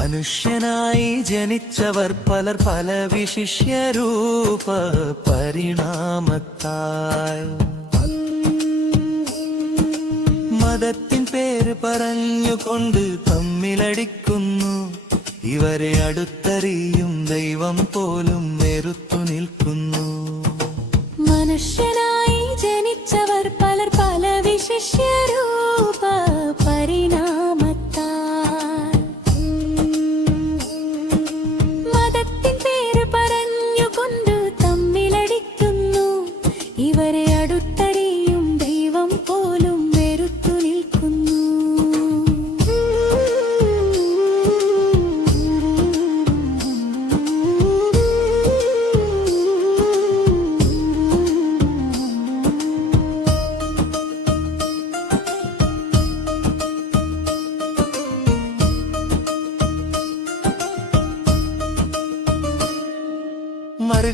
മനുഷ്യനായി ജനിച്ചവർ പലർ പല വിശിഷ്യരൂപ പരിണാമത്താൽ. മതത്തിൻ പേര് പറഞ്ഞുകൊണ്ട് തമ്മിലടിക്കുന്നു. ഇവരെ അടുത്തറിയും ദൈവം പോലും വെറുത്തു നിൽക്കുന്നു. മനുഷ്യനായി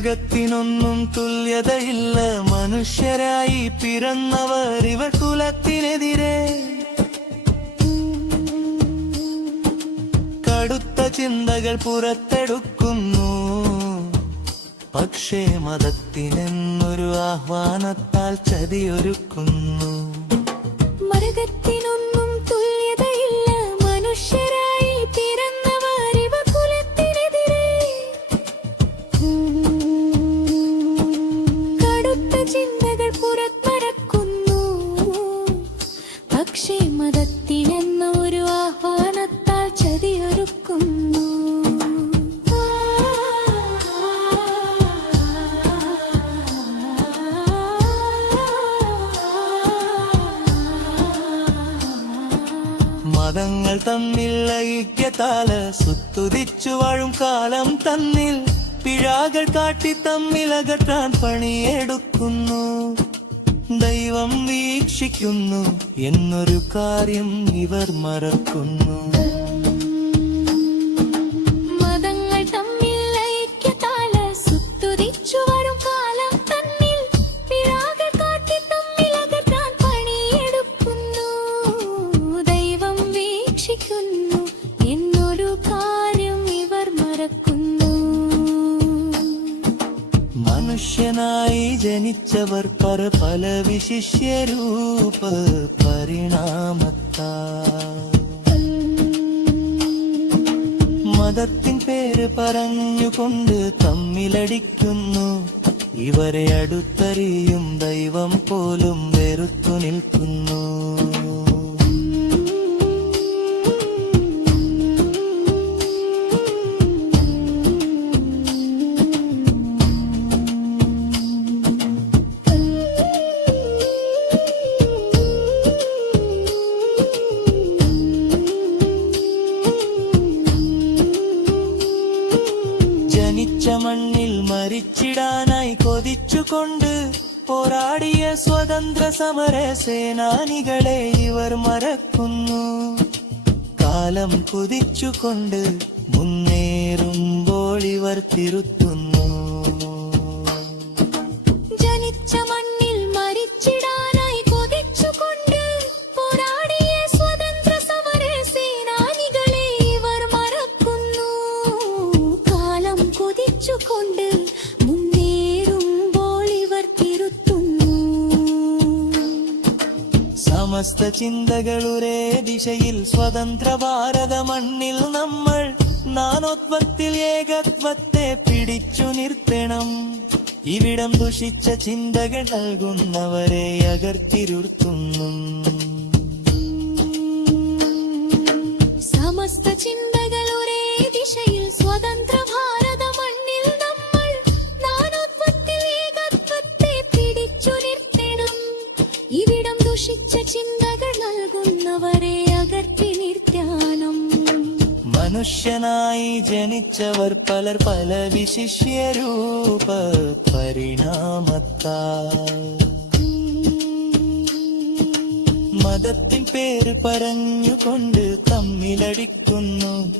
മൃഗത്തിനൊന്നും തുല്യതയില്ല. മനുഷ്യരായി പിറന്നവർ ഇവർ കുലത്തിനെതിരെ. കടുത്ത ചിന്തകൾ പുറത്തെടുക്കുന്നു. പക്ഷേ മതത്തിനെന്നൊരു ആഹ്വാനത്താൽ ചതിയൊരുക്കുന്നു. മൃഗത്തിനൊന്നും തമ്മിൽ ഐക്യത്താൽ സുത്തുതിച്ചു വാഴും കാലം തന്നിൽ. പിഴാകൾ കാട്ടി തമ്മിൽ അകറ്റാൻ പണിയെടുക്കുന്നു. ദൈവം വീക്ഷിക്കുന്നു. എന്നൊരു കാര്യം ഇവർ മറക്കുന്നു. മനുഷ്യനായി ജനിച്ചവർ പര പല വിശിഷ്യരൂപ പരിണാമത്താ മതത്തിൻ പേര് പറഞ്ഞുകൊണ്ട് തമ്മിലടിക്കുന്നു. ഇവരെ അടുത്തറിയും ദൈവം പോലും വെറുത്തു നിൽക്കുന്നു. മണ്ണിൽ മരിച്ചിടാനായി കൊതിച്ചുകൊണ്ട് പോരാടിയ സ്വതന്ത്ര സമര സേനാനികളെ ഇവർ മറക്കുന്നു. കാലം കുതിച്ചുകൊണ്ട് മുന്നേറുമ്പോൾ ഇവർ തിരുത്തുന്നു. ജനിച്ച സമസ്ത ചിന്തകളുരേ ദിശയിൽ സ്വതന്ത്ര ഭാരത മണ്ണിൽ നമ്മൾ നാനോത്വത്തിൽ ഏകത്വത്തെ പിടിച്ചു നിർത്തണം. ഇവിടം ദുഷിച്ച ചിന്തകൾ നൽകുന്നവരെ അകർത്തിരുത്തുന്നു. സമസ്ത ചിന്തകൾ ഒരേ ദിശയിൽ സ്വതന്ത്ര ചിന്തകൾ നൽകുന്നവരെ അകറ്റി നിർത്താനം. മനുഷ്യനായി ജനിച്ചവർ പലർ പല വിശിഷ്യരൂപ പരിണാമത്താൽ. മതത്തിൻ പേര് പറഞ്ഞുകൊണ്ട് തമ്മിലടിക്കുന്നു.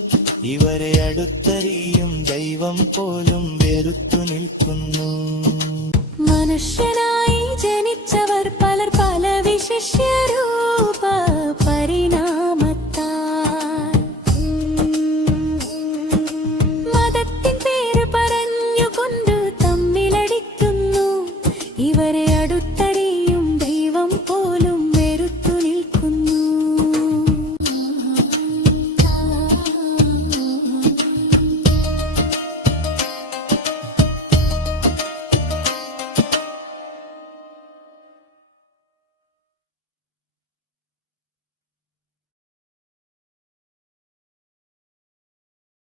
ഇവരെ അടുത്തറിയും ദൈവം പോലും വെറുത്തു നിൽക്കുന്നു. മനുഷ്യനായി ജനിച്ചവർ പലർ പല വിശിഷ്യരൂപ പരിണാമ